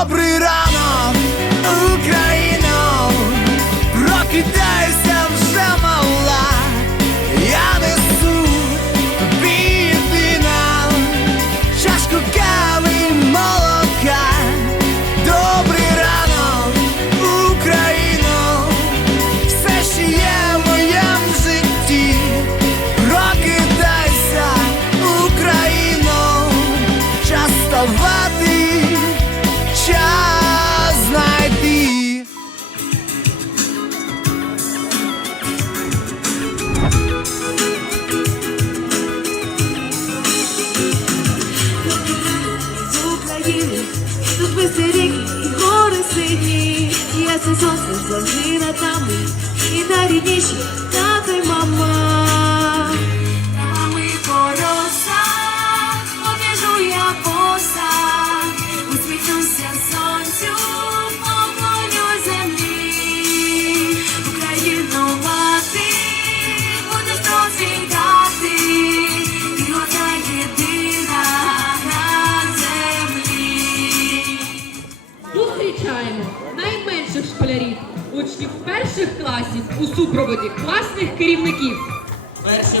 abrirá. Тут висиріки і гори сині, ясне сонце завжди над нами, і найрідніші Перший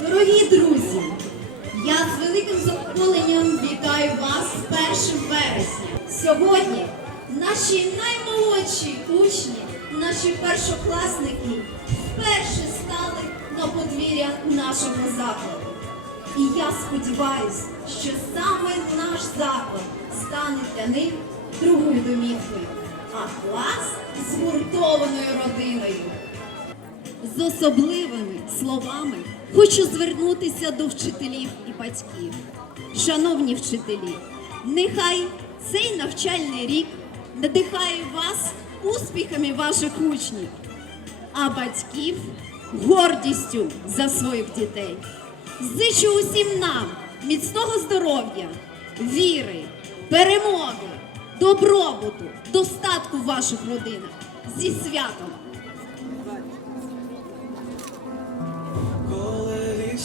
Дорогі друзі, я з великим задоволенням вітаю вас з 1 вересня. Сьогодні наші наймолодші учні, наші першокласники вперше стали на подвір'я нашого закладу. І я сподіваюся, що саме наш заклад стане для них другою домівкою, а клас згуртованою родиною. З особливими словами хочу звернутися до вчителів і батьків. Шановні вчителі, нехай цей навчальний рік надихає вас успіхами ваших учнів, а батьків гордістю за своїх дітей. Зичу усім нам міцного здоров'я, віри, перемоги, добробуту, достатку в ваших родинах зі святом!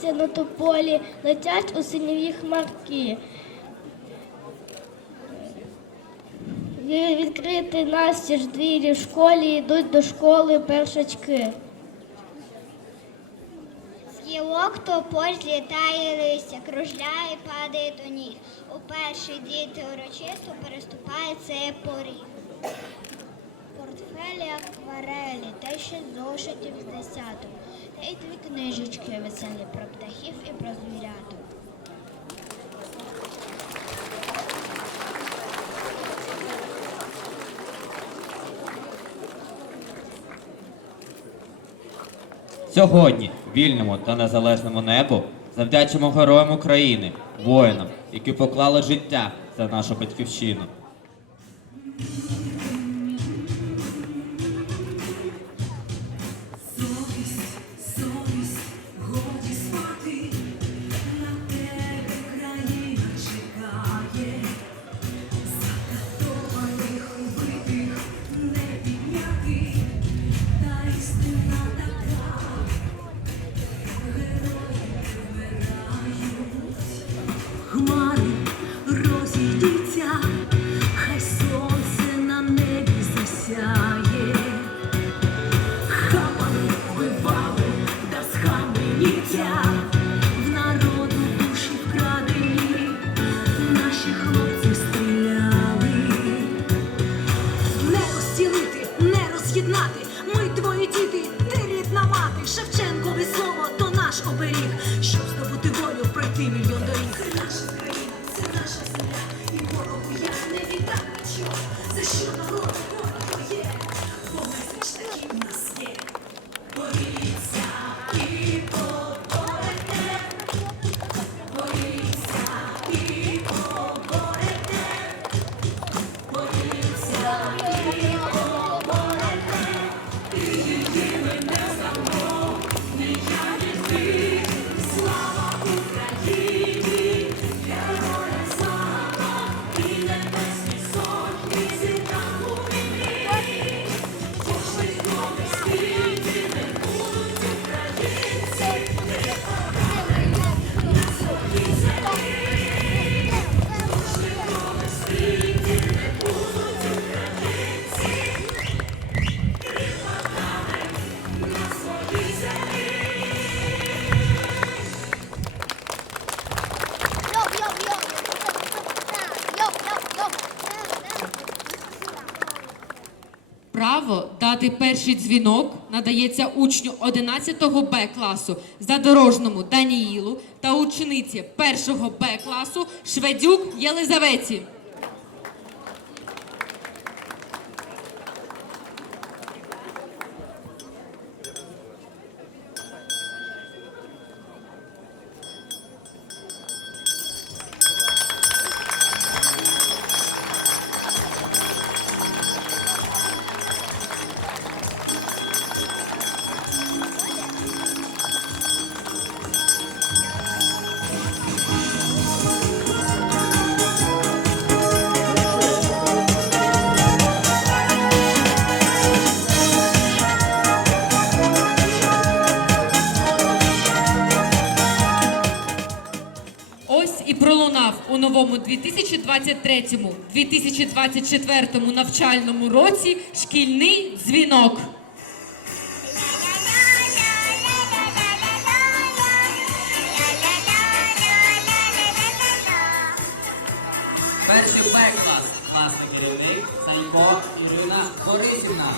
листя на тополі, летять у синіві хмарки. Відкрити настіж двері в школі, йдуть до школи першачки. З гілок тополь злітає листя, кружляє, падає до ніг. У перші діти урочисто переступає цей поріг. Портфелі акварелі, та ще зошитів з десяток, й дві книжечки веселі про птахів і про звіряток. Сьогодні вільному та незалежному небу завдячимо героям України, воїнам, які поклали життя за нашу батьківщину. Право дати перший дзвінок надається учню 11 Б класу задорожному Даніїлу та учениці 1 Б класу Шведюк Єлизаветі. Ось і пролунав у новому 2023-2024 навчальному році шкільний дзвінок. Перший Б клас класний керівник Санько Ірина Борисівна.